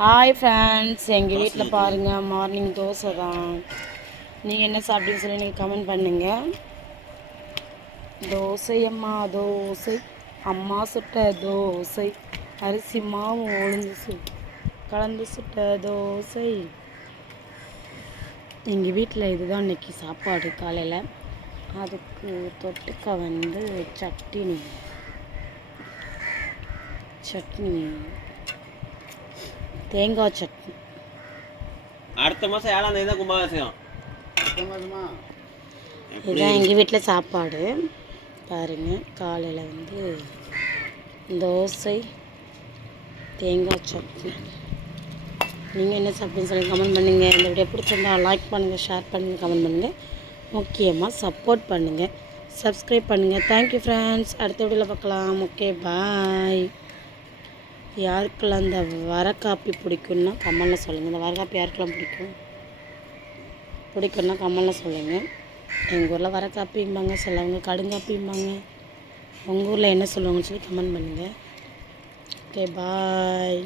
Hi friends, எங்கள் வீட்டில் பாருங்கள் மார்னிங் தோசை தான். நீங்கள் என்ன சாப்பிட்டீங்கன்னு சொல்லி நீங்கள் கமெண்ட் பண்ணுங்கள். தோசை அம்மா தோசை, அம்மா சுட்ட தோசை, அரிசி மாவு உளுந்து கலந்து சுட்ட தோசை. எங்கள் வீட்டில் இதுதான் இன்றைக்கி சாப்பாடு காலையில். அதுக்கு தொட்டுக்க சட்னி தேங்காய் சட்னி. அடுத்த மாதம் 7ஆம் தேதி தான் கும்பாபிஷேகம். இதுதான் எங்கள் வீட்டில் சாப்பாடு. பாருங்கள், காலையில் தோசை தேங்காய் சட்னி. நீங்கள் என்ன சாப்பிடுன்னு சொல்லி கமெண்ட் பண்ணுங்கள். இந்த வீடியோ பிடிச்சிருந்தா லைக் பண்ணுங்கள், ஷேர் பண்ணுங்கள், கமெண்ட் பண்ணுங்கள். முக்கியமாக சப்போர்ட் பண்ணுங்கள், சப்ஸ்கிரைப் பண்ணுங்கள். Thank you friends. அடுத்த வீடியோவில் பார்க்கலாம். ஓகே, பாய். யாருக்கெல்லாம் இந்த வரக்காப்பி பிடிக்குன்னா கமெண்டில் சொல்லுங்கள். இந்த வரக்காப்பி யாருக்கெல்லாம் பிடிக்குன்னா கமெண்டில் சொல்லுங்கள். எங்கள் ஊரில் வரக்காப்பிம்பாங்க, சிலவங்க கடுங்காப்பிம்பாங்க. உங்கள் ஊரில் என்ன சொல்லுவாங்கன்னு சொல்லி கமெண்ட் பண்ணுங்கள். ஓகே, பாய்.